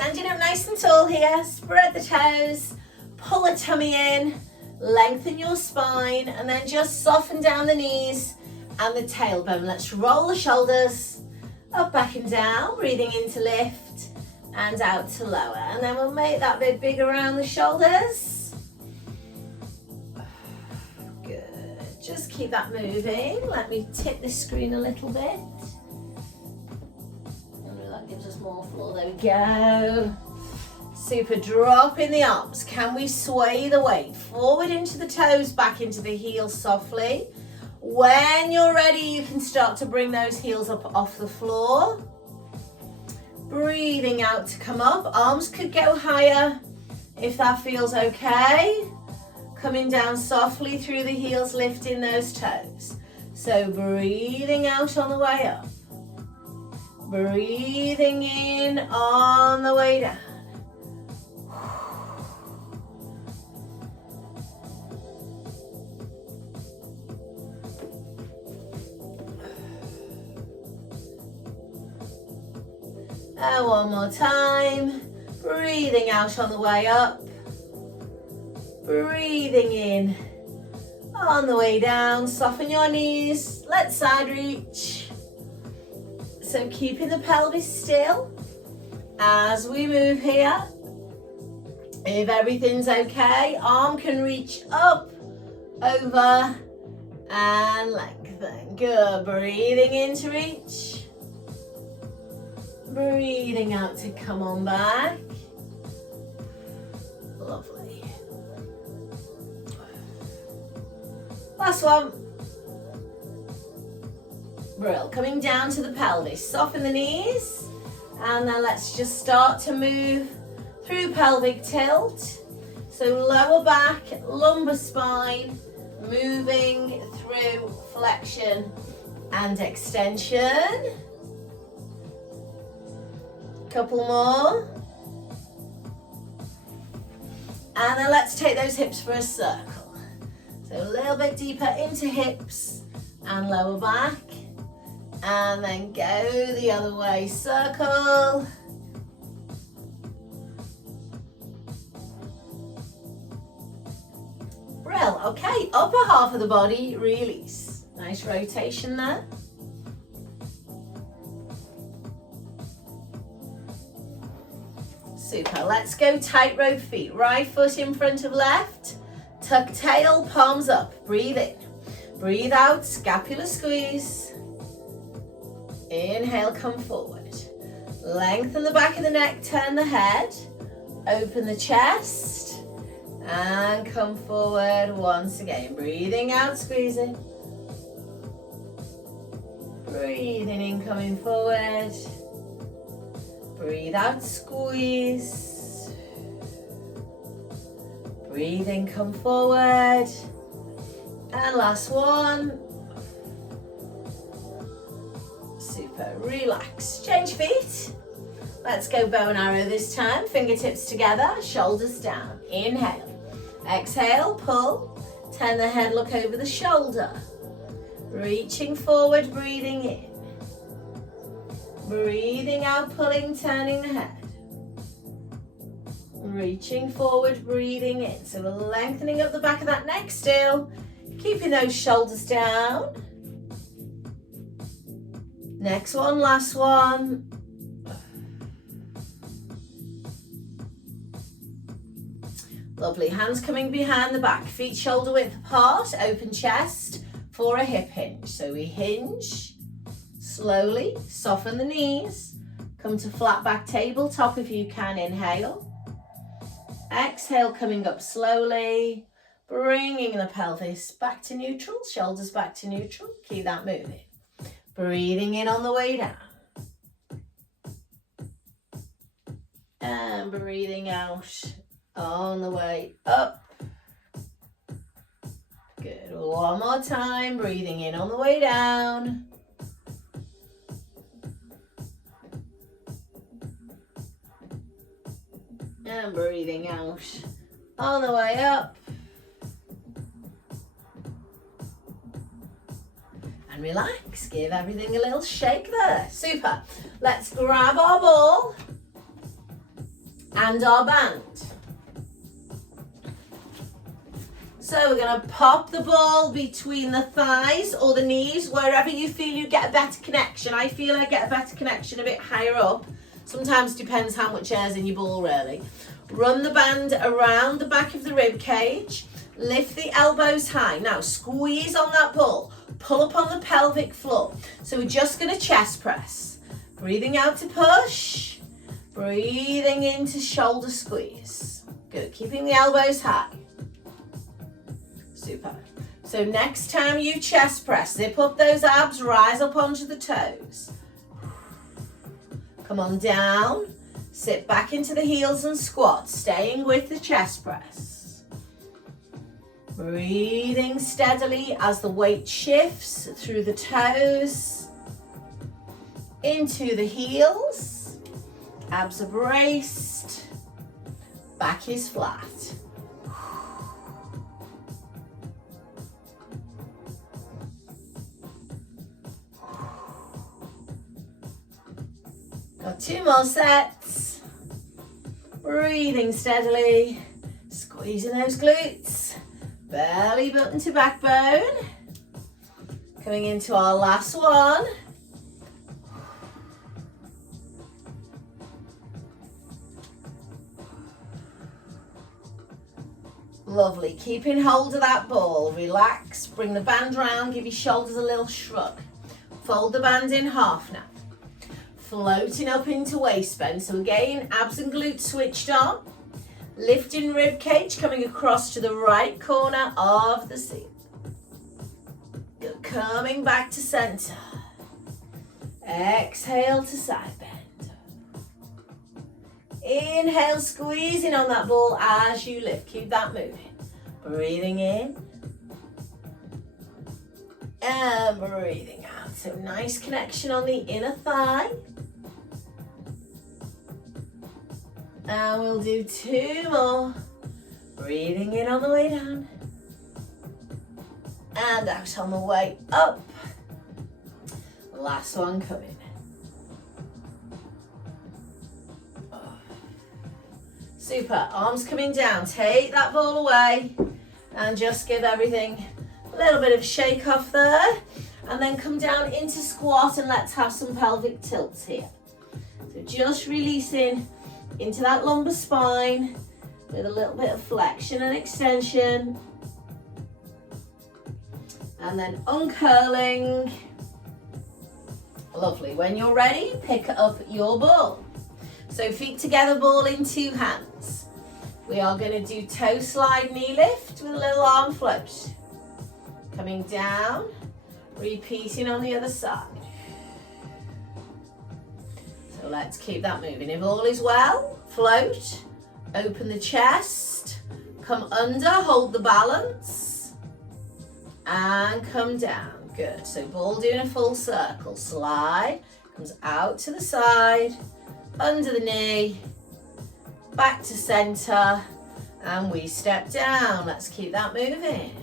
Standing up nice and tall here, spread the toes, pull the tummy in, lengthen your spine, and then just soften down the knees and the tailbone. Let's roll the shoulders up, back and down, breathing in to lift and out to lower. And then we'll make that bit bigger around the shoulders. Good, just keep that moving. Let me tip the screen a little bit. That gives us more floor, there we go. Super, drop in the arms. Can we sway the weight forward into the toes, back into the heels softly? When you're ready, you can start to bring those heels up off the floor. Breathing out to come up. Arms could go higher if that feels okay. Coming down softly through the heels, lifting those toes. So breathing out on the way up. Breathing in on the way down. And one more time. Breathing out on the way up. Breathing in on the way down. Soften your knees. Let side reach. So keeping the pelvis still as we move here. If everything's okay, arm can reach up, over, and lengthen. Good. Breathing in to reach. Breathing out to come on back. Lovely. Last one. Brill. Coming down to the pelvis. Soften the knees. And then let's just start to move through pelvic tilt. So lower back, lumbar spine, moving through flexion and extension. Couple more. And then let's take those hips for a circle. So a little bit deeper into hips and lower back. And then go the other way, circle. Brill. Okay, upper half of the body, release. Nice rotation there. Super, let's go tightrope feet. Right foot in front of left. Tuck tail, palms up. Breathe in. Breathe out, scapula squeeze. Inhale, come forward. Lengthen the back of the neck, turn the head. Open the chest. And come forward once again. Breathing out, squeezing. Breathing in, coming forward. Breathe out, squeeze. Breathe in, come forward. And last one. Super, relax. Change feet. Let's go bow and arrow this time. Fingertips together, shoulders down. Inhale. Exhale, pull. Turn the head, look over the shoulder. Reaching forward, breathing in. Breathing out, pulling, turning the head. Reaching forward, breathing in. So we're lengthening up the back of that neck still. Keeping those shoulders down. Next one, last one. Lovely. Hands coming behind the back. Feet shoulder width apart. Open chest for a hip hinge. So we hinge. Slowly soften the knees. Come to flat back tabletop if you can. Inhale. Exhale, coming up slowly. Bringing the pelvis back to neutral. Shoulders back to neutral. Keep that moving. Breathing in on the way down. And breathing out on the way up. Good. One more time. Breathing in on the way down. And breathing out on the way up. And relax. Give everything a little shake there. Super. Let's grab our ball. and our band. So we're going to pop the ball between the thighs or the knees, wherever you feel you get a better connection. I feel I get a better connection a bit higher up. Sometimes depends how much air's in your ball, really. Run the band around the back of the rib cage. Lift the elbows high. Now squeeze on that ball. Pull up on the pelvic floor. So we're just going to chest press. Breathing out to push. Breathing in to shoulder squeeze. Good. Keeping the elbows high. Super. So next time you chest press, zip up those abs, rise up onto the toes. Come on down. Sit back into the heels and squat, staying with the chest press. Breathing steadily as the weight shifts through the toes, into the heels. Abs are braced. Back is flat. Got 2 more sets. Breathing steadily, squeezing those glutes, belly button to backbone. Coming into our last one. Lovely, keeping hold of that ball. Relax, bring the band round, give your shoulders a little shrug. Fold the band in half now. Floating up into waist bend. So again, abs and glutes switched on. Lifting rib cage, coming across to the right corner of the seat. Good. Coming back to center. Exhale to side bend. Inhale, squeezing on that ball as you lift. Keep that moving. Breathing in. And breathing out. So nice connection on the inner thigh. And we'll do 2 more. Breathing in on the way down. And out on the way up. Last one coming. Super, arms coming down. Take that ball away and just give everything a little bit of shake off there. And then come down into squat and let's have some pelvic tilts here. So just releasing into that lumbar spine with a little bit of flexion and extension. And then uncurling. Lovely. When you're ready, pick up your ball. So feet together, ball in 2 hands. We are going to do toe slide, knee lift with a little arm float. Coming down, repeating on the other side. So let's keep that moving. If all is well, float, open the chest, come under, hold the balance, and come down. Good. So ball doing a full circle. Slide, comes out to the side, under the knee, back to center, and we step down. Let's keep that moving.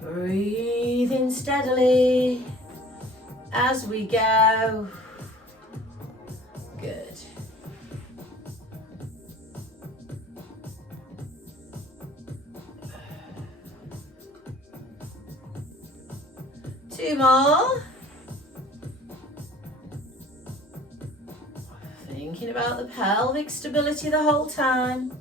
Breathing steadily as we go. Good. Two more. Thinking about the pelvic stability the whole time.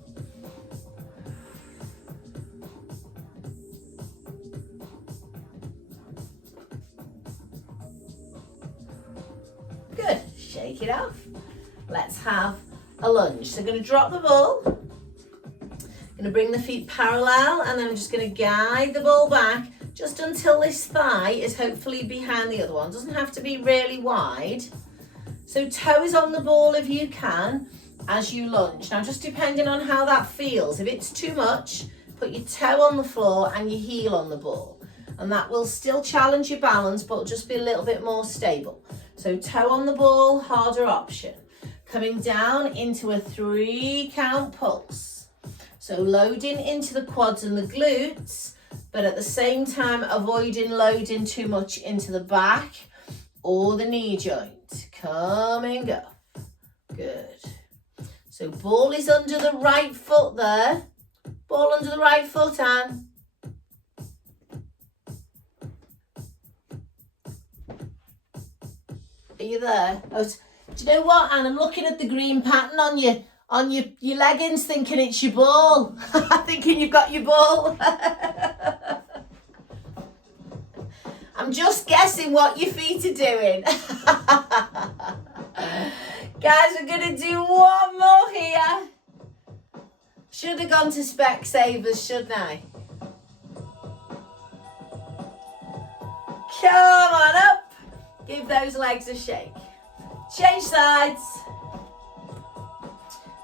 Good. Shake it off. Let's have a lunge. So I'm going to drop the ball. Going to bring the feet parallel, and then I'm just going to guide the ball back just until this thigh is hopefully behind the other one. Doesn't have to be really wide. So toes on the ball if you can as you lunge. Now just depending on how that feels. If it's too much, put your toe on the floor and your heel on the ball. And that will still challenge your balance, but just be a little bit more stable. So toe on the ball, harder option. Coming down into a 3 count pulse. So loading into the quads and the glutes, but at the same time avoiding loading too much into the back or the knee joint. Coming up. Good. So ball is under the right foot there. Ball under the right foot, Anne. Are you there? Oh, do you know what, Anne? I'm looking at the green pattern on your leggings, thinking it's your ball. Thinking you've got your ball. I'm just guessing what your feet are doing. Guys, we're going to do one more here. Should have gone to Specsavers, shouldn't I? Come on up. Give those legs a shake. Change sides.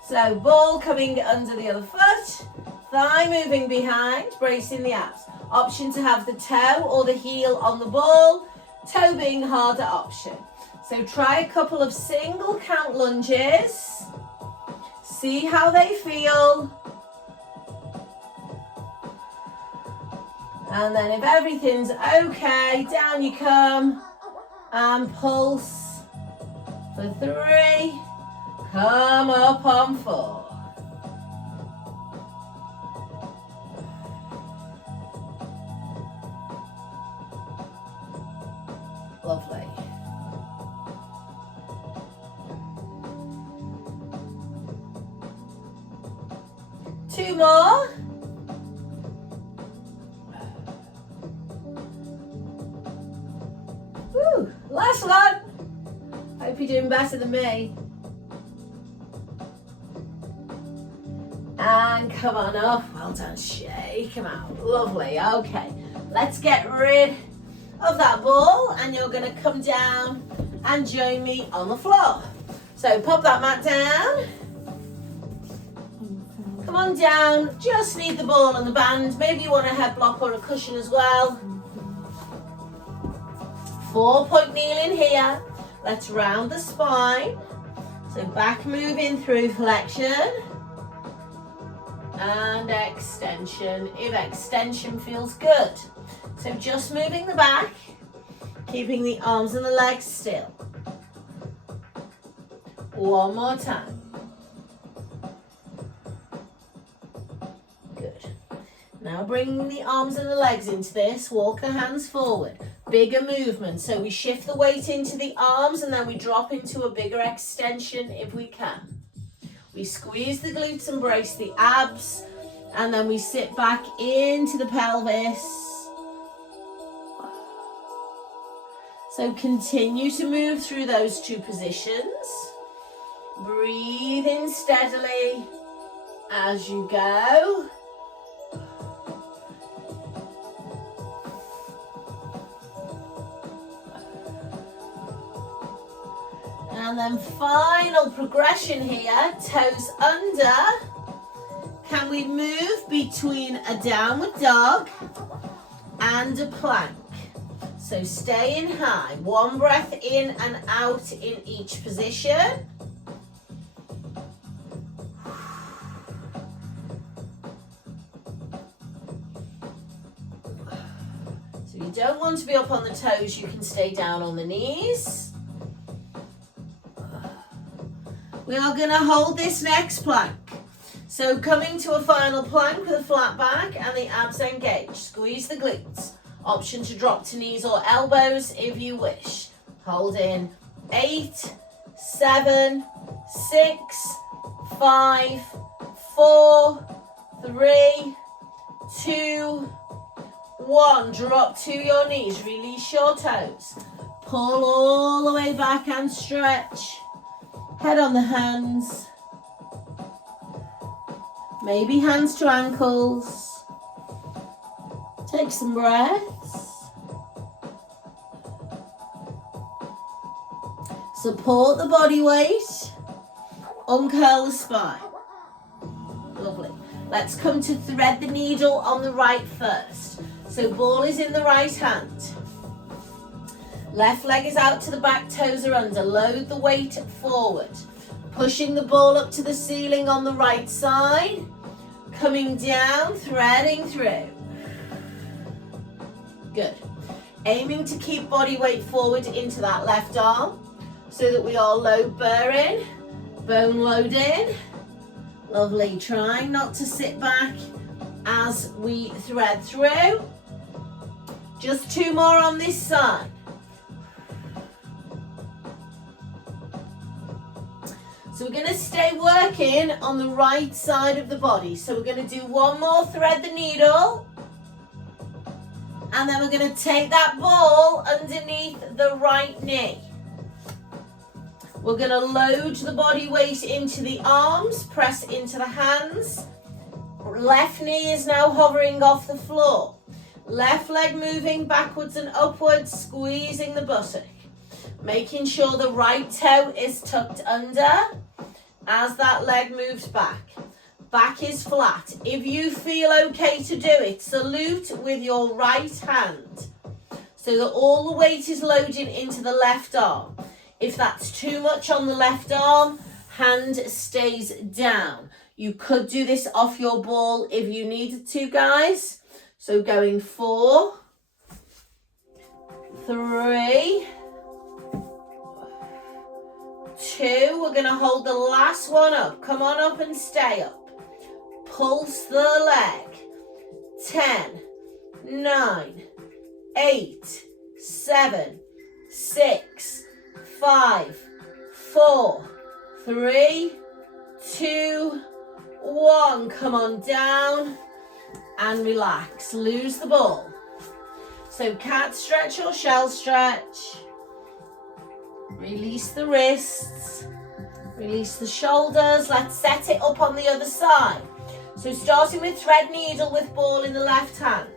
So ball coming under the other foot. Thigh moving behind, bracing the abs. Option to have the toe or the heel on the ball. Toe being harder option. So try a couple of single count lunges. See how they feel. And then if everything's okay, down you come. And pulse for 3. Come up on 4. Lovely. Two more. Woo, last one. Hope you're doing better than me. And come on up. Well done. Shake them out. Lovely. Okay. Let's get rid of that ball, and you're going to come down and join me on the floor. So pop that mat down. Come on down. Just need the ball and the band. Maybe you want a head block or a cushion as well. 4-point kneeling here. Let's round the spine. So back moving through flexion and extension, if extension feels good. So just moving the back, keeping the arms and the legs still. One more time. Good. Now bringing the arms and the legs into this, walk the hands forward. Bigger movement, so we shift the weight into the arms and then we drop into a bigger extension if we can. We squeeze the glutes and brace the abs, and then we sit back into the pelvis. So continue to move through those two positions. Breathe in steadily as you go. And then final progression here, toes under. Can we move between a downward dog and a plank? So staying high, one breath in and out in each position. So you don't want to be up on the toes, you can stay down on the knees. We are going to hold this next plank. So coming to a final plank with a flat back and the abs engaged. Squeeze the glutes. Option to drop to knees or elbows if you wish. Hold in 8, 7, 6, 5, 4, 3, 2, 1. Drop to your knees. Release your toes. Pull all the way back and stretch. Head on the hands. Maybe hands to ankles. Take some breaths. Support the body weight. Uncurl the spine. Lovely. Let's come to thread the needle on the right first. So ball is in the right hand. Left leg is out to the back, toes are under. Load the weight forward. Pushing the ball up to the ceiling on the right side. Coming down, threading through. Good. Aiming to keep body weight forward into that left arm so that we are low bearing. Bone loading. Lovely. Trying not to sit back as we thread through. Just 2 more on this side. So we're going to stay working on the right side of the body. So we're going to do 1 more thread the needle. And then we're going to take that ball underneath the right knee. We're going to load the body weight into the arms, press into the hands. Left knee is now hovering off the floor. Left leg moving backwards and upwards, squeezing the buttock. Making sure the right toe is tucked under as that leg moves back. Back is flat. If you feel okay to do it, salute with your right hand so that all the weight is loading into the left arm. If that's too much on the left arm, hand stays down. You could do this off your ball if you needed to, guys. So going 4, 3, 2. We're going to hold the last one up. Come on up and stay up. Pulse the leg. 10, 9, 8, 7, 6, 5, 4, 3, 2, 1. Come on down and relax. Lose the ball. So cat stretch or shell stretch. Release the wrists. Release the shoulders. Let's set it up on the other side. So starting with thread needle with ball in the left hand.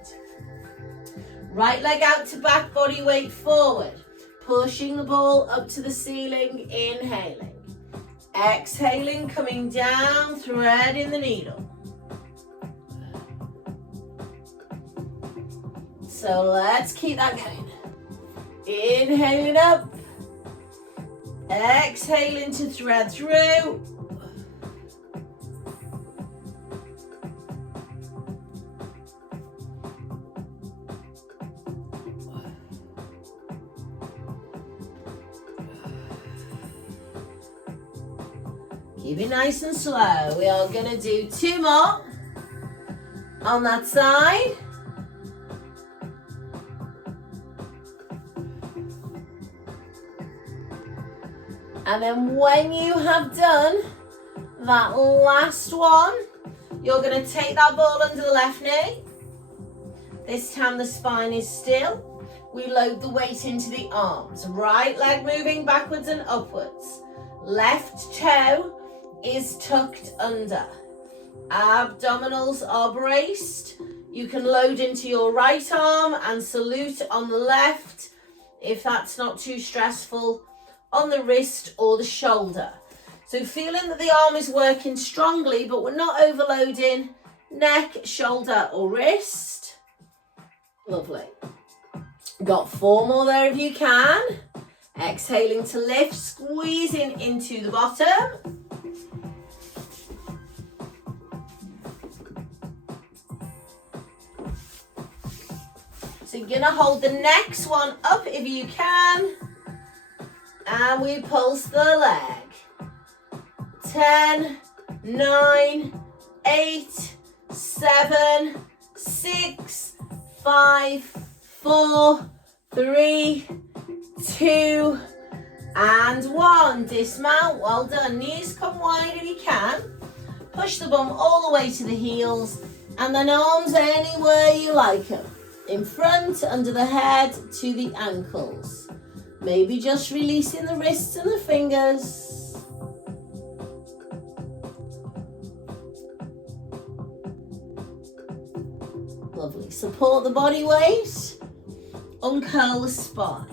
Right leg out to back, body weight forward. Pushing the ball up to the ceiling, inhaling. Exhaling, coming down, threading the needle. So let's keep that going. Inhaling up. Exhaling to thread through. Keep it nice and slow. We are going to do 2 more on that side. And then when you have done that last one, you're going to take that ball under the left knee. This time the spine is still. We load the weight into the arms. Right leg moving backwards and upwards. Left toe is tucked under. Abdominals are braced. You can load into your right arm and salute on the left if that's not too stressful, on the wrist or the shoulder. So feeling that the arm is working strongly, but we're not overloading neck, shoulder or wrist. Lovely. Got 4 more there if you can. Exhaling to lift, squeezing into the bottom. So you're going to hold the next one up if you can. And we pulse the leg. 10, 9, 8, 7, 6, 5, 4, 3, 2, and 1. Dismount. Well done. Knees come wide if you can. Push the bum all the way to the heels. And then arms anywhere you like them. In front, under the head, to the ankles. Maybe just releasing the wrists and the fingers. Lovely. Support the body weight. Uncurl the spine.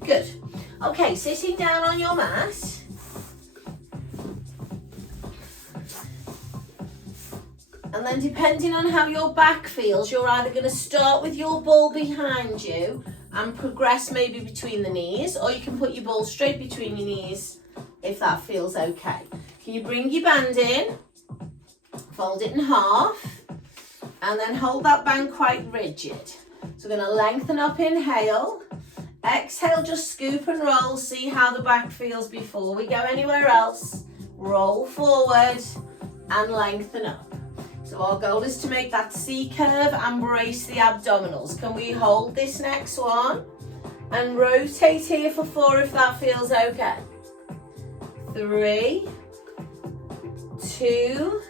Good. Okay, sitting down on your mat. And then depending on how your back feels, you're either going to start with your ball behind you and progress maybe between the knees, or you can put your ball straight between your knees if that feels okay. Can you bring your band in, fold it in half, and then hold that band quite rigid. So we're going to lengthen up, inhale, Exhale, just scoop and roll. See how the back feels before we go anywhere else. Roll forward and lengthen up. So our goal is to make that C curve and brace the abdominals. Can we hold this next one? And rotate here for 4 if that feels okay. 3, 2,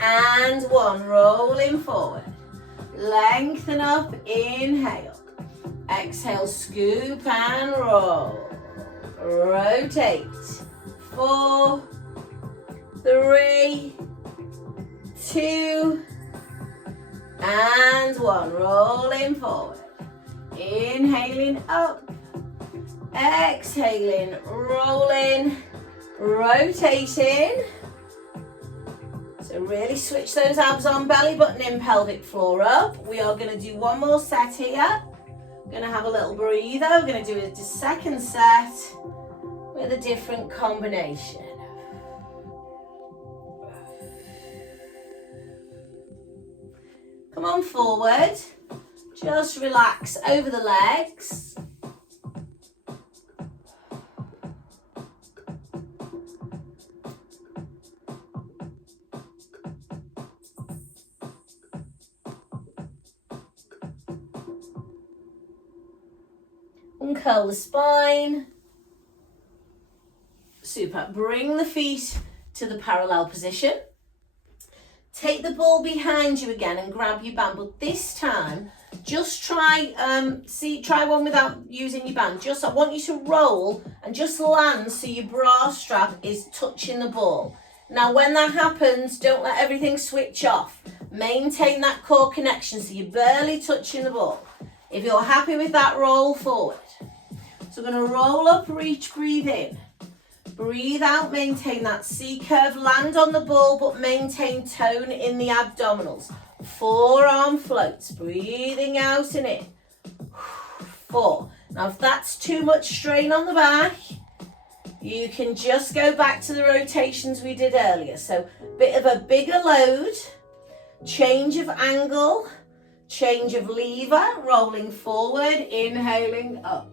and 1. Rolling forward. Lengthen up, inhale. Exhale, scoop and roll. Rotate. 4, 3, 2, and 1. Rolling forward. Inhaling up. Exhaling, rolling, rotating. So really switch those abs on, belly button in, pelvic floor up. We are going to do one more set here. We're going to have a little breather. We're going to do a second set with a different combination. Come on forward. Just relax over the legs. Uncurl the spine. Super. Bring the feet to the parallel position. Take the ball behind you again and grab your band, but this time just try one without using your band. I want you to roll and just land so your bra strap is touching the ball. Now when that happens, don't let everything switch off. Maintain that core connection so you're barely touching the ball. If you're happy with that, roll forward. So we're going to roll up, reach, breathe in. Breathe out, maintain that C curve, land on the ball, but maintain tone in the abdominals. Forearm floats, breathing out and in. 4. Now if that's too much strain on the back, you can just go back to the rotations we did earlier. So bit of a bigger load, change of angle, change of lever, rolling forward, inhaling up.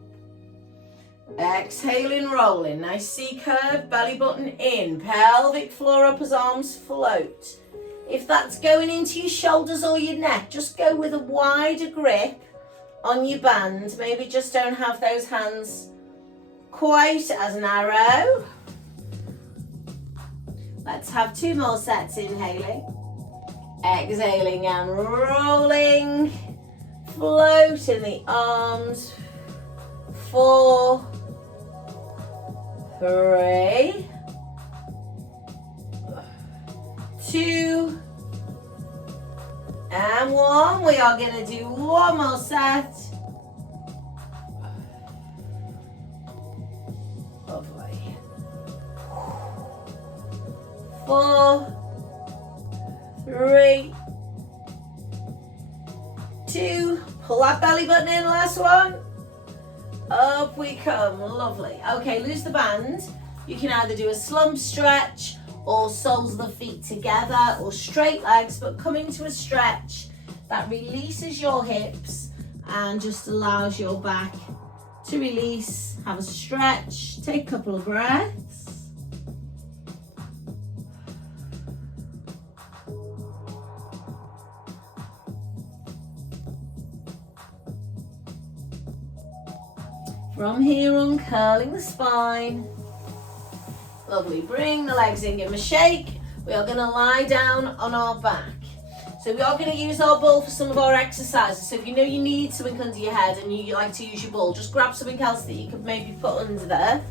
Exhaling, rolling. Nice C curve, belly button in, pelvic floor up as arms float. If that's going into your shoulders or your neck, just go with a wider grip on your band. Maybe just don't have those hands quite as narrow. Let's have 2 more sets. Inhaling, exhaling and rolling. Float in the arms. 4, 3, 2, and 1. We are going to do one more set. Lovely. 4, 3, 2. Pull that belly button in. Last one. Up we come. Lovely. Okay, lose the band. You can either do a slump stretch or soles of the feet together or straight legs, but coming to a stretch that releases your hips and just allows your back to release. Have a stretch. Take a couple of breaths. From here on, curling the spine. Lovely. Bring the legs in, give them a shake. We are going to lie down on our back. So we are going to use our ball for some of our exercises. So if you know you need something under your head and you like to use your ball, just grab something else that you could maybe put under there.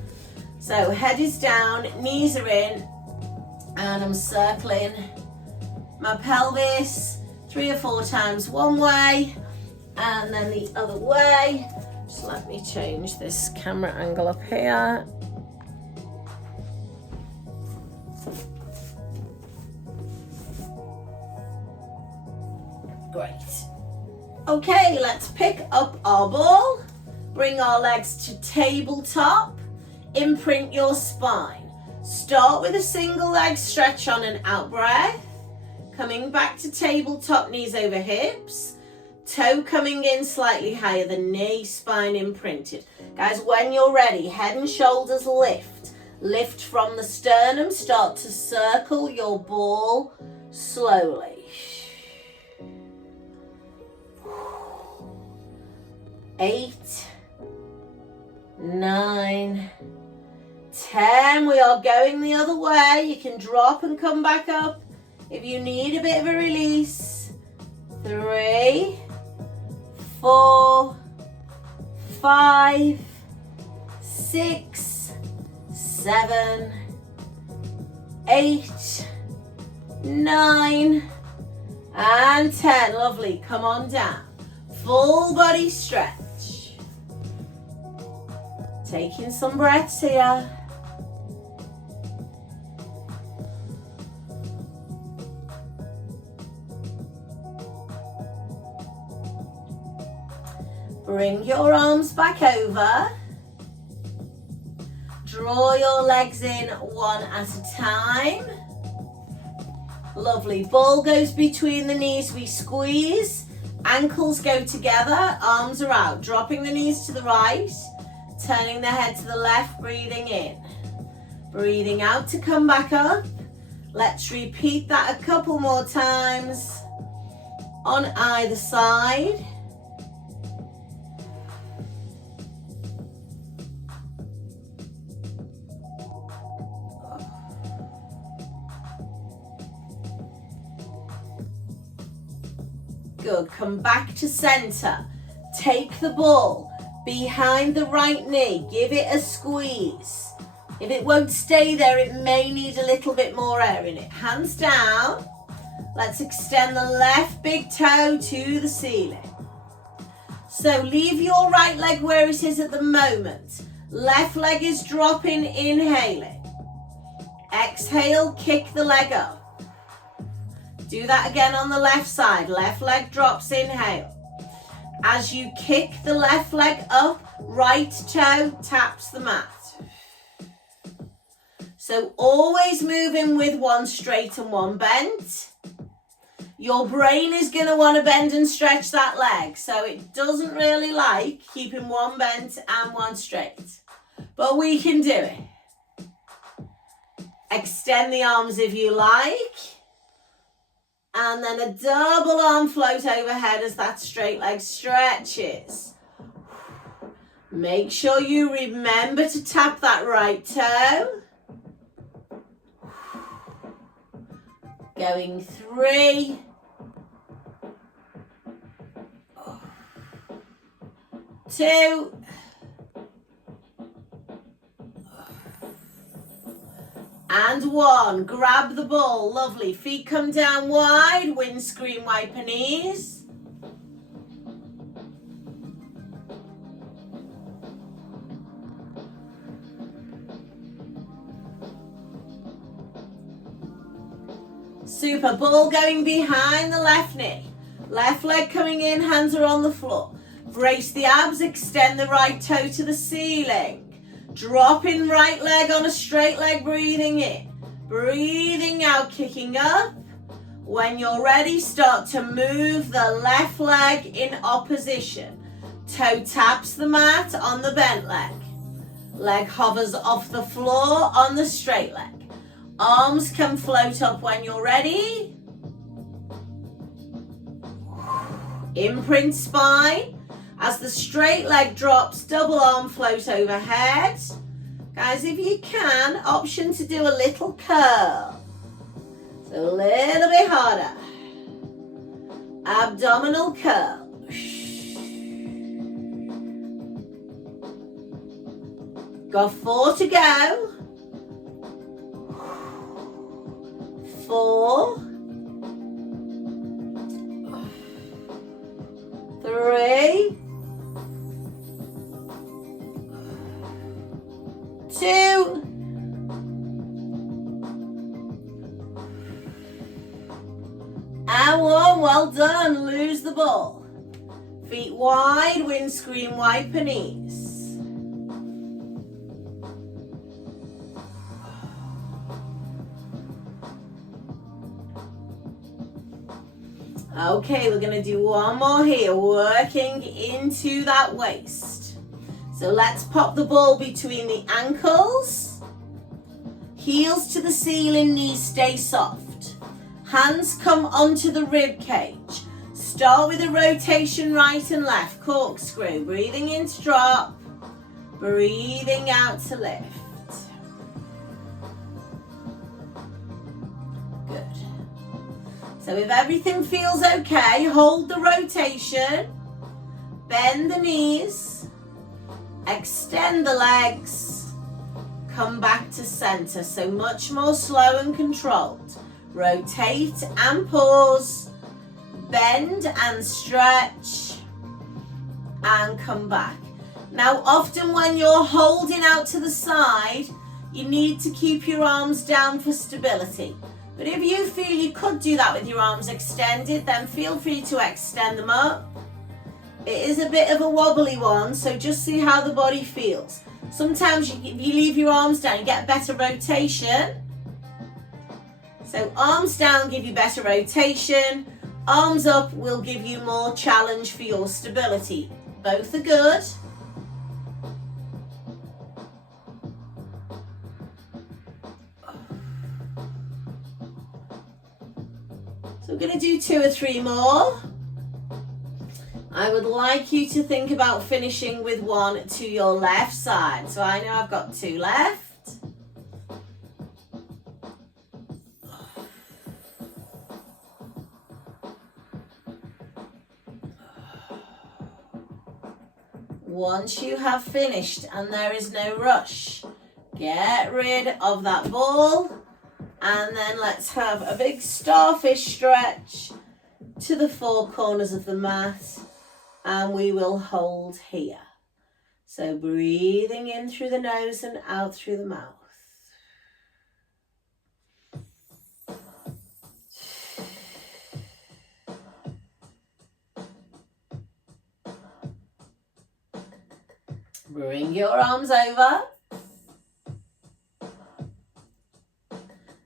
So head is down, knees are in, and I'm circling my pelvis 3 or 4 times one way and then the other way. Just let me change this camera angle up here. Great. Okay, let's pick up our ball. Bring our legs to tabletop. Imprint your spine. Start with a single leg stretch on an out breath. Coming back to tabletop, knees over hips. Toe coming in slightly higher than knee, spine imprinted. Guys, when you're ready, head and shoulders lift. Lift from the sternum, start to circle your ball slowly. 8, 9, 10. We are going the other way. You can drop and come back up if you need a bit of a release. 3, 4, 5, 6, 7, 8, 9, and 10. Lovely. Come on down. Full body stretch. Taking some breaths here. Bring your arms back over. Draw your legs in one at a time. Lovely. Ball goes between the knees. We squeeze. Ankles go together. Arms are out. Dropping the knees to the right. Turning the head to the left. Breathing in. Breathing out to come back up. Let's repeat that a couple more times on either side. Good. Come back to center. Take the ball behind the right knee. Give it a squeeze. If it won't stay there, it may need a little bit more air in it. Hands down. Let's extend the left big toe to the ceiling. So leave your right leg where it is at the moment. Left leg is dropping, inhaling. Exhale, kick the leg up. Do that again on the left side. Left leg drops, inhale. As you kick the left leg up, right toe taps the mat. So always moving with one straight and one bent. Your brain is going to want to bend and stretch that leg. So it doesn't really like keeping one bent and one straight. But we can do it. Extend the arms if you like. And then a double arm float overhead as that straight leg stretches. Make sure you remember to tap that right toe. Going 3. 2. And 1. Grab the ball. Lovely. Feet come down wide. Windscreen wiper knees. Super. Ball going behind the left knee. Left leg coming in. Hands are on the floor. Brace the abs. Extend the right toe to the ceiling. Dropping right leg on a straight leg, breathing in. Breathing out, kicking up. When you're ready, start to move the left leg in opposition. Toe taps the mat on the bent leg. Leg hovers off the floor on the straight leg. Arms can float up when you're ready. Imprint spine. As the straight leg drops, double arm float overhead. Guys, if you can, option to do a little curl. So a little bit harder. Abdominal curl. Got 4 to go. 4. 3. 2. And 1. Well done. Lose the ball. Feet wide, windscreen wiper knees. Okay, we're going to do one more here, working into that waist. So let's pop the ball between the ankles. Heels to the ceiling, knees stay soft. Hands come onto the rib cage. Start with a rotation right and left, corkscrew. Breathing in to drop, breathing out to lift. Good. So if everything feels okay, hold the rotation, bend the knees, extend the legs, come back to center. So much more slow and controlled. Rotate and pause, bend and stretch, and come back. Now, often when you're holding out to the side, you need to keep your arms down for stability. But if you feel you could do that with your arms extended, then feel free to extend them up. It is a bit of a wobbly one, so just see how the body feels. Sometimes if you leave your arms down, you get better rotation. So arms down give you better rotation. Arms up will give you more challenge for your stability. Both are good. So we're going to do 2 or 3 more. I would like you to think about finishing with one to your left side. So I know I've got 2 left. Once you have finished and there is no rush, get rid of that ball. And then let's have a big starfish stretch to the 4 corners of the mat, and we will hold here. So breathing in through the nose and out through the mouth. Bring your arms over.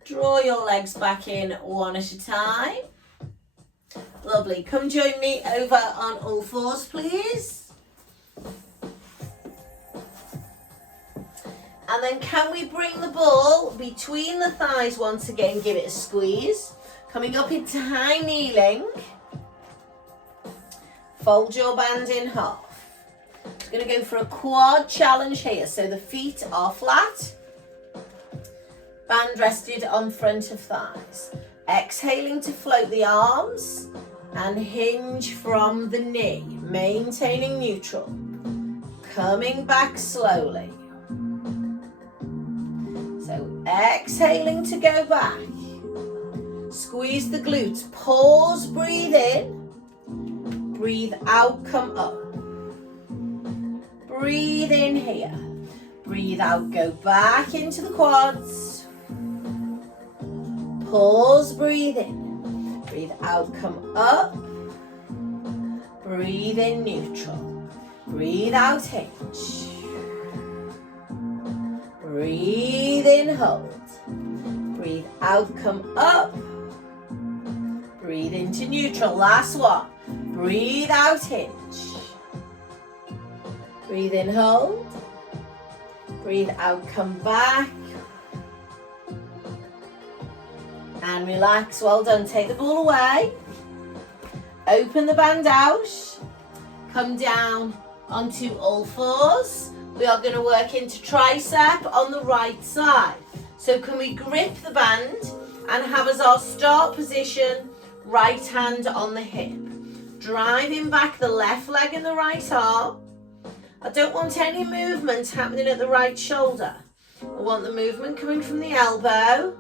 Draw your legs back in one at a time. Lovely. Come join me over on all fours, please. And then can we bring the ball between the thighs once again? Give it a squeeze. Coming up into high kneeling. Fold your band in half. We're going to go for a quad challenge here. So the feet are flat. Band rested on front of thighs. Exhaling to float the arms and hinge from the knee, maintaining neutral. Coming back slowly. So exhaling to go back. Squeeze the glutes. Pause, breathe in. Breathe out, come up. Breathe in here. Breathe out, go back into the quads. Pause, breathe in. Breathe out, come up. Breathe in, neutral. Breathe out, hinge. Breathe in, hold. Breathe out, come up. Breathe into neutral. Last one. Breathe out, hinge. Breathe in, hold. Breathe out, come back. And relax. Well done. Take the ball away. Open the band out. Come down onto all fours. We are going to work into tricep on the right side. So can we grip the band and have as our start position right hand on the hip. Driving back the left leg and the right arm. I don't want any movement happening at the right shoulder. I want the movement coming from the elbow.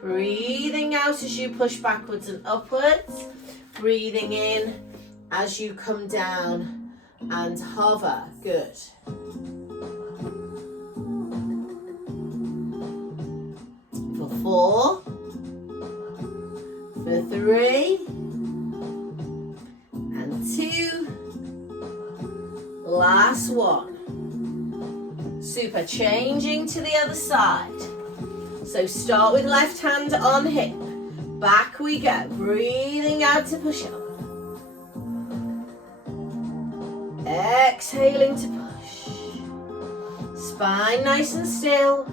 Breathing out as you push backwards and upwards. Breathing in as you come down and hover. Good. For 4. For 3. And 2. Last one. Super. Changing to the other side. So start with left hand on hip. Back we go. Breathing out to push up. Exhaling to push. Spine nice and still.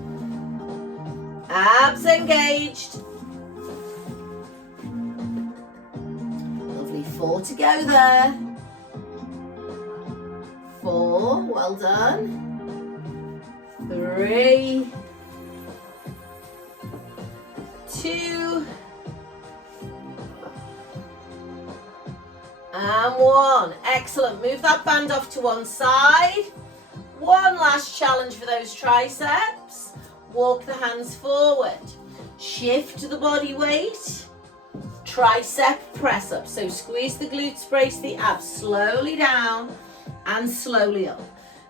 Abs engaged. Lovely, 4 to go there. 4, well done. 3, 2, and 1. Excellent. Move that band off to one side. One last challenge for those triceps. Walk the hands forward. Shift the body weight. Tricep press up. So squeeze the glutes, brace the abs. Slowly down and slowly up.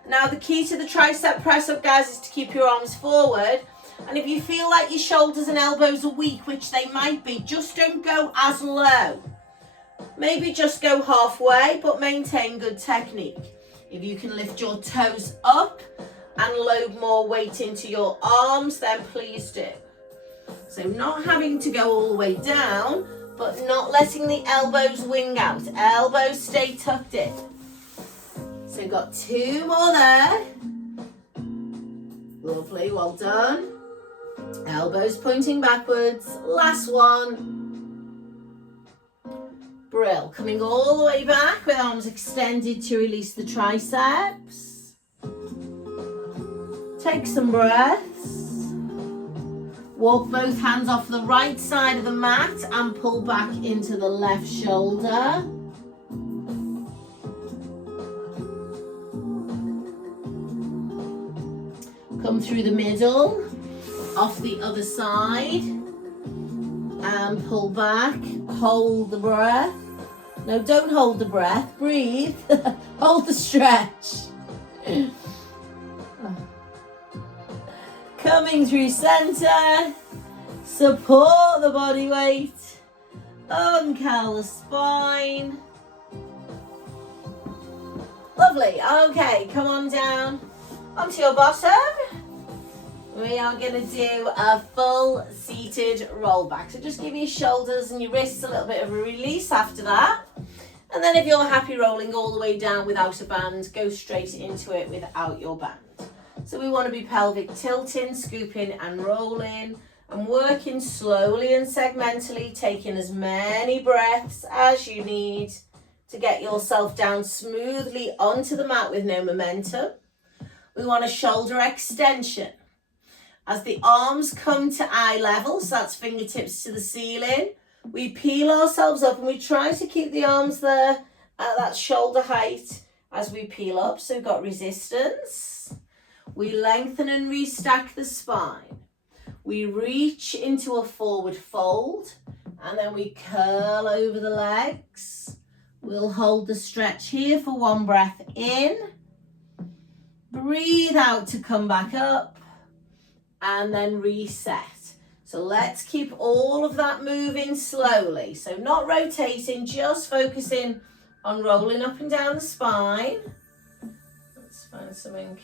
Now the key to the tricep press up, guys, is to keep your arms forward. And if you feel like your shoulders and elbows are weak, which they might be, just don't go as low. Maybe just go halfway, but maintain good technique. If you can lift your toes up and load more weight into your arms, then please do. So not having to go all the way down, but not letting the elbows wing out. Elbows stay tucked in. So we've got 2 more there. Lovely, well done. Elbows pointing backwards. Last one. Brill. Coming all the way back with arms extended to release the triceps. Take some breaths. Walk both hands off the right side of the mat and pull back into the left shoulder. Come through the middle, off the other side, and pull back. Hold the breath. No, don't hold the breath. Breathe. Hold the stretch. Coming through center. Support the body weight. Uncurl the spine. Lovely. Okay, come on down onto your bottom. We are going to do a full seated roll back. So just give your shoulders and your wrists a little bit of a release after that. And then if you're happy rolling all the way down without a band, go straight into it without your band. So we want to be pelvic tilting, scooping and rolling and working slowly and segmentally, taking as many breaths as you need to get yourself down smoothly onto the mat with no momentum. We want a shoulder extension. As the arms come to eye level, so that's fingertips to the ceiling, we peel ourselves up and we try to keep the arms there at that shoulder height as we peel up. So we've got resistance. We lengthen and restack the spine. We reach into a forward fold and then we curl over the legs. We'll hold the stretch here for 1 breath in. Breathe out to come back up. And then reset. So let's keep all of that moving slowly. So not rotating, just focusing on rolling up and down the spine. Let's find something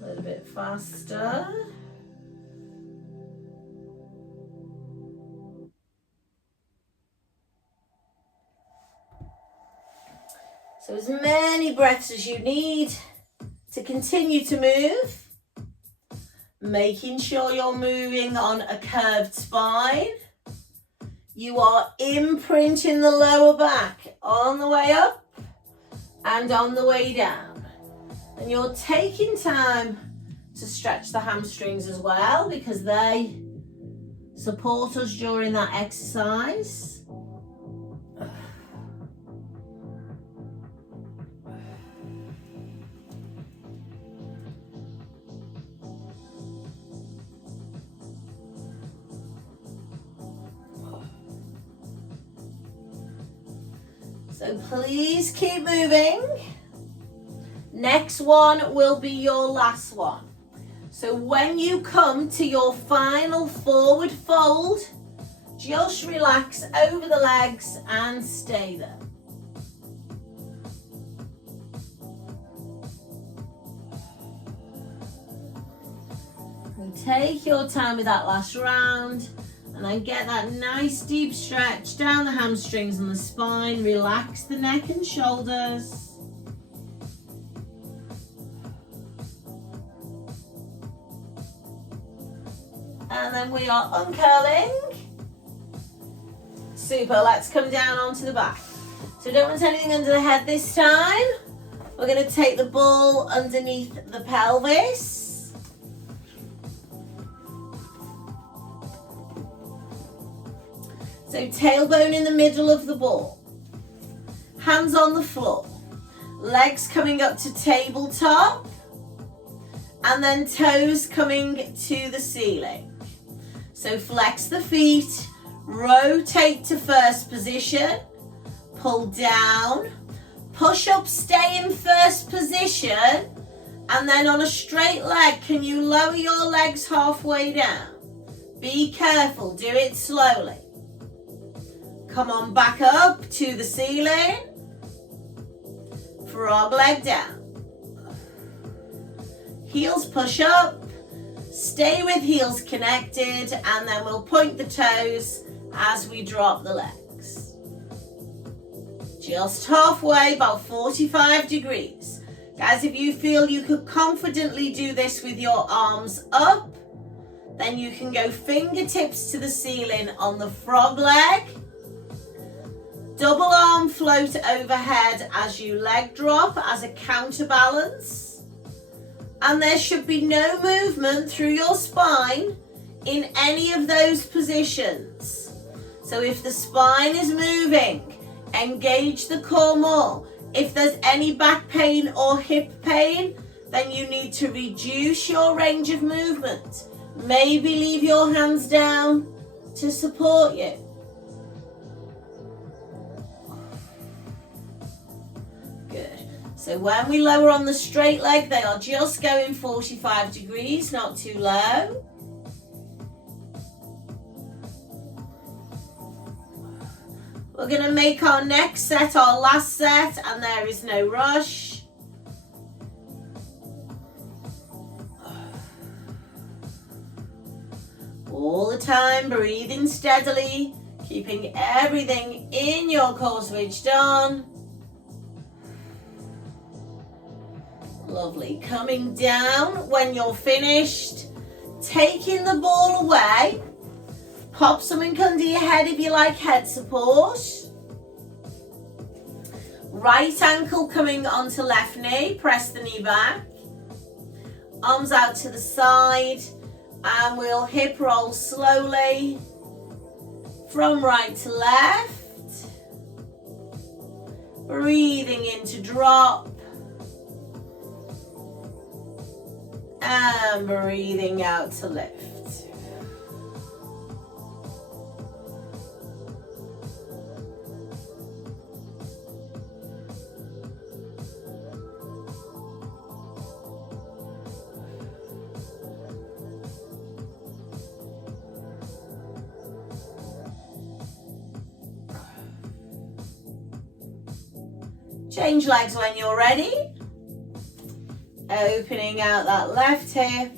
a little bit faster. So as many breaths as you need to continue to move. Making sure you're moving on a curved spine. You are imprinting the lower back on the way up and on the way down. And you're taking time to stretch the hamstrings as well because they support us during that exercise. So please keep moving. Next one will be your last one. So when you come to your final forward fold, just relax over the legs and stay there. And take your time with that last round. And then get that nice deep stretch down the hamstrings and the spine. Relax the neck and shoulders. then we are uncurling. Super, let's come down onto the back. So don't want anything under the head this time. We're going to take the ball underneath the pelvis. So tailbone in the middle of the ball. Hands on the floor. Legs coming up to tabletop. And then toes coming to the ceiling. So flex the feet. Rotate to first position. Pull down. Push up, stay in first position, and then on a straight leg, can you lower your legs halfway down? Be careful, do it slowly. Come on back up to the ceiling. Frog leg down. Heels push up, stay with heels connected, and then we'll point the toes as we drop the legs. Just halfway, about 45 degrees. Guys, if you feel you could confidently do this with your arms up, then you can go fingertips to the ceiling on the frog leg. Double arm float overhead as you leg drop as a counterbalance. And there should be no movement through your spine in any of those positions. So if the spine is moving, engage the core more. If there's any back pain or hip pain, then you need to reduce your range of movement. Maybe leave your hands down to support you. Good. So when we lower on the straight leg, they are just going 45 degrees, not too low. We're going to make our next set our last set, and there is no rush. All the time, breathing steadily, keeping everything in your core switched on. Lovely. Coming down when you're finished, taking the ball away. Pop something under your head if you like head support. Right ankle coming onto left knee, press the knee back. Arms out to the side, and we'll hip roll slowly from right to left. Breathing in to drop. And breathing out to lift. Change legs when you're ready. Opening out that left hip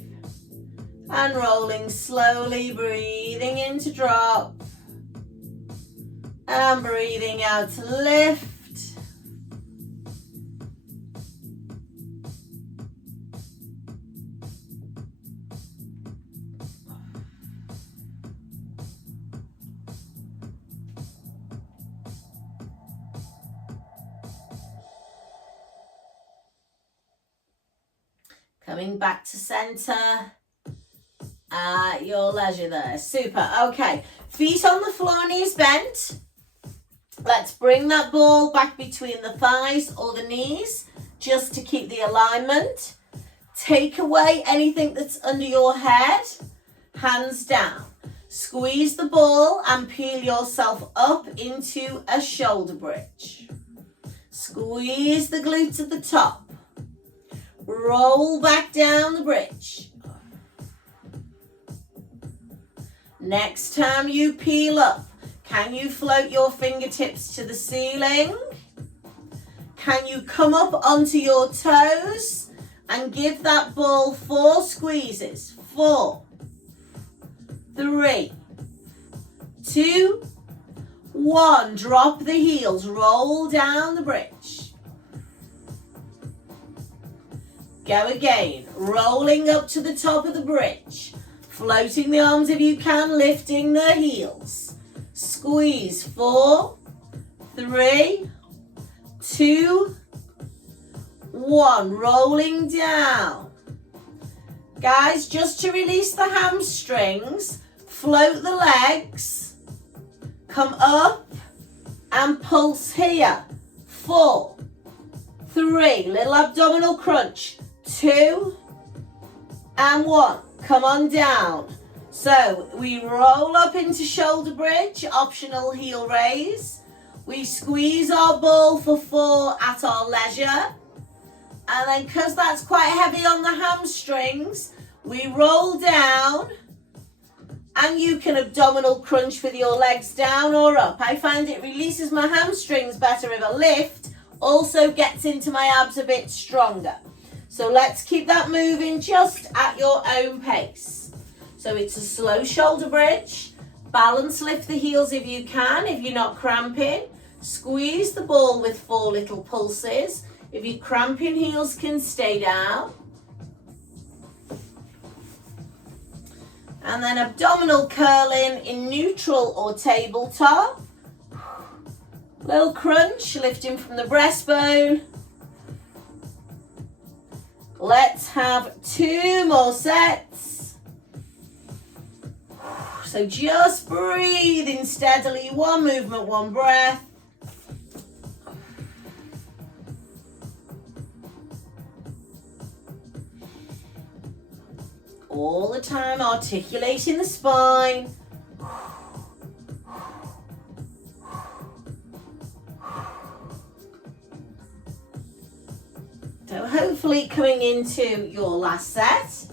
and rolling slowly, breathing in to drop and breathing out to lift. Coming back to center at your leisure there. Super. Okay, feet on the floor, knees bent. Let's bring that ball back between the thighs or the knees just to keep the alignment. Take away anything that's under your head. Hands down. Squeeze the ball and peel yourself up into a shoulder bridge. Squeeze the glutes at the top. Roll back down the bridge. Next time you peel up, can you float your fingertips to the ceiling? Can you come up onto your toes and give that ball 4 squeezes? 4, 3, 2, 1. Drop the heels, roll down the bridge. Go again, rolling up to the top of the bridge. Floating the arms if you can, lifting the heels. Squeeze, 4, 3, 2, 1. Rolling down. Guys, just to release the hamstrings, float the legs, come up and pulse here. 4, 3, little abdominal crunch. 2 and 1. Come on down. So we roll up into shoulder bridge, optional heel raise. We squeeze our ball for 4 at our leisure. And then because that's quite heavy on the hamstrings, we roll down and you can abdominal crunch with your legs down or up. I find it releases my hamstrings better if I lift, also gets into my abs a bit stronger. So let's keep that moving just at your own pace. So it's a slow shoulder bridge. Balance, lift the heels if you can, if you're not cramping. Squeeze the ball with 4 little pulses. If you're cramping, heels can stay down. And then abdominal curling in neutral or tabletop. Little crunch, lifting from the breastbone. Let's have 2 more sets. So just breathing steadily, 1 movement, 1 breath. All the time articulating the spine. So hopefully coming into your last set.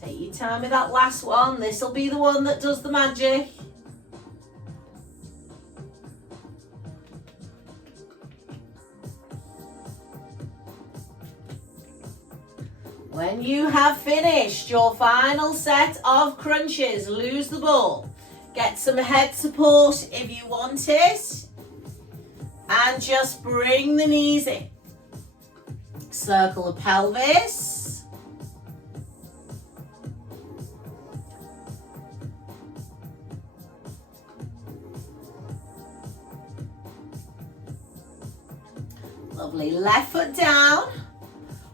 Take your time with that last one. This will be the one that does the magic. When you have finished your final set of crunches, lose the ball. Get some head support if you want it. And just bring the knees in. Circle the pelvis. Lovely. Left foot down.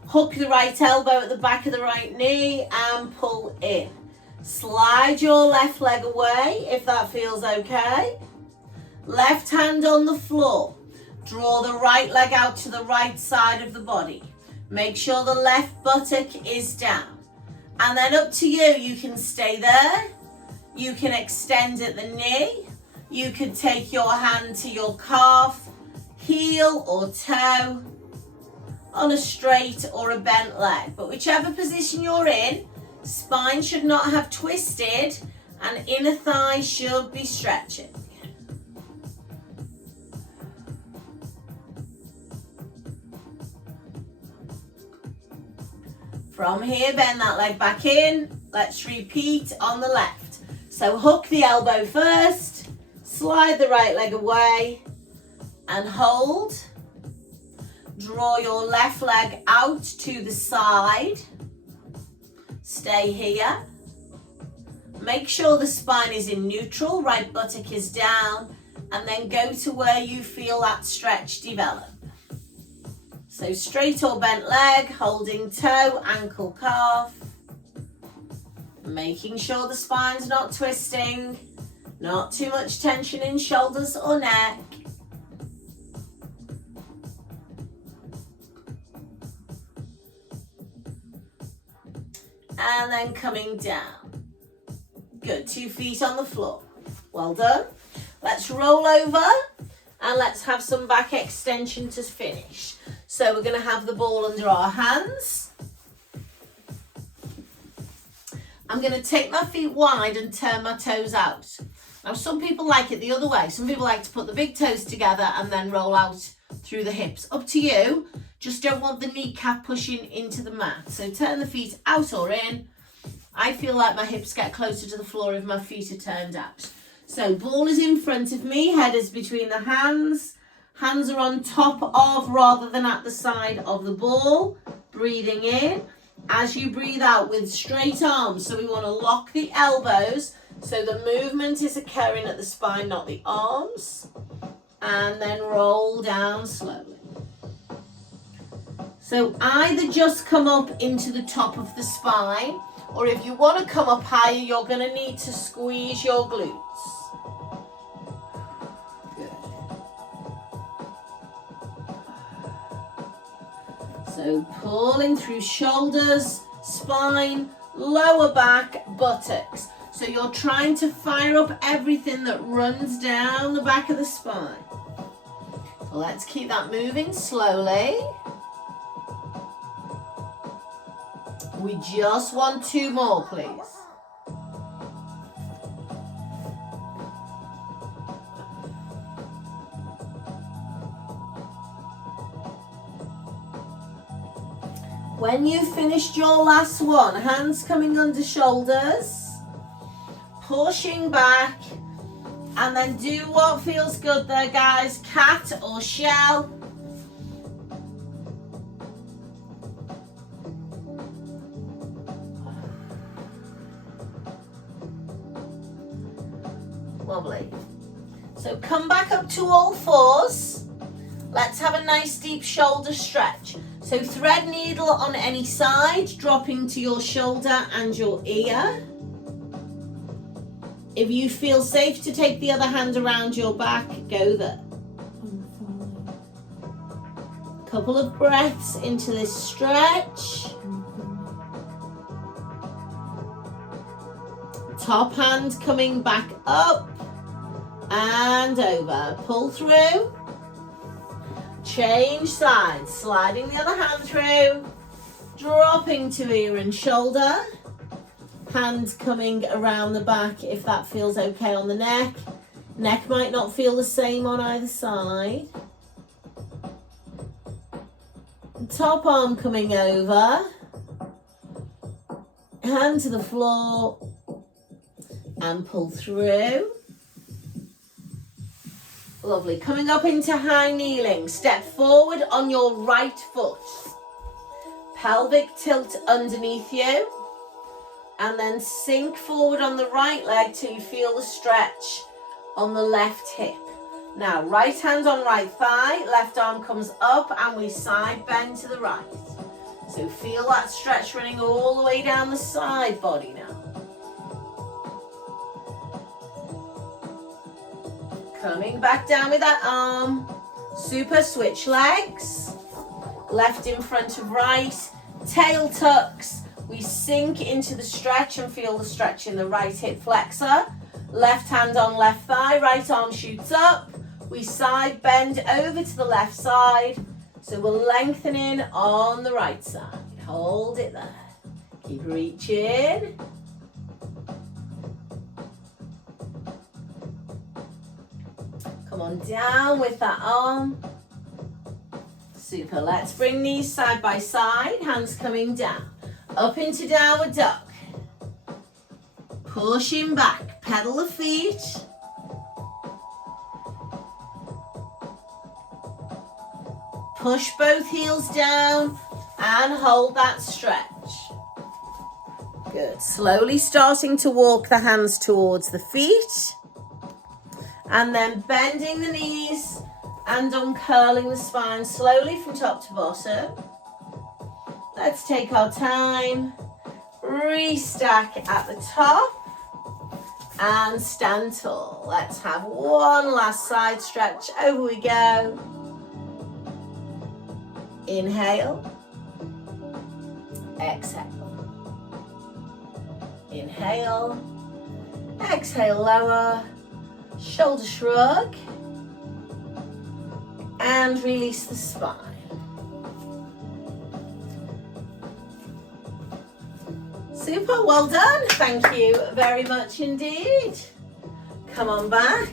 Hook the right elbow at the back of the right knee and pull in. Slide your left leg away if that feels okay. Left hand on the floor. Draw the right leg out to the right side of the body. Make sure the left buttock is down. And then up to you, you can stay there. You can extend at the knee. You can take your hand to your calf, heel or toe, on a straight or a bent leg. But whichever position you're in, spine should not have twisted and inner thigh should be stretching. From here, bend that leg back in. Let's repeat on the left. So hook the elbow first, slide the right leg away and hold. Draw your left leg out to the side. Stay here. Make sure the spine is in neutral, right buttock is down, and then go to where you feel that stretch develop. So straight or bent leg, holding toe, ankle, calf. Making sure the spine's not twisting, not too much tension in shoulders or neck. And then coming down. Good, 2 feet on the floor. Well done. Let's roll over and let's have some back extension to finish. So we're going to have the ball under our hands. I'm going to take my feet wide and turn my toes out. Now some people like it the other way. Some people like to put the big toes together and then roll out through the hips. Up to you. Just don't want the kneecap pushing into the mat. So turn the feet out or in. I feel like my hips get closer to the floor if my feet are turned out. So ball is in front of me, head is between the hands. Hands are on top of rather than at the side of the ball. Breathing in. as you breathe out with straight arms. So we want to lock the elbows so the movement is occurring at the spine, not the arms. And then roll down slowly. So either just come up into the top of the spine, or if you want to come up higher, you're going to need to squeeze your glutes. Good. So pulling through shoulders, spine, lower back, buttocks. So you're trying to fire up everything that runs down the back of the spine. So let's keep that moving slowly. We just want 2 more, please. When you've finished your last one, hands coming under shoulders, pushing back, and then do what feels good there, guys. Cat or shell. Lovely. So come back up to all fours. Let's have a nice deep shoulder stretch. So thread needle on any side, dropping to your shoulder and your ear. If you feel safe to take the other hand around your back, go there. Couple of breaths into this stretch. Top hand coming back up and over. Pull through. Change sides, sliding the other hand through, dropping to ear and shoulder, hands coming around the back if that feels okay on the neck. Neck might not feel the same on either side. Top arm coming over, hand to the floor and pull through. Lovely. Coming up into high kneeling. Step forward on your right foot. Pelvic tilt underneath you. And then sink forward on the right leg till you feel the stretch on the left hip. Now, right hand on right thigh. Left arm comes up and we side bend to the right. So feel that stretch running all the way down the side body now. Coming back down with that arm. Super switch legs. Left in front of right. Tail tucks. We sink into the stretch and feel the stretch in the right hip flexor. Left hand on left thigh. Right arm shoots up. We side bend over to the left side. So we're lengthening on the right side. Hold it there. Keep reaching. Come on down with that arm. Super. Let's bring these side by side. Hands coming down. Up into downward dog. Pushing back. Pedal the feet. Push both heels down and hold that stretch. Good. Slowly starting to walk the hands towards the feet. And then bending the knees and uncurling the spine slowly from top to bottom. Let's take our time. Restack at the top. And stand tall. Let's have one last side stretch. Over we go. Inhale. Exhale. Inhale. Exhale, lower. Shoulder shrug. And release the spine. Super, well done. Thank you very much indeed. Come on back.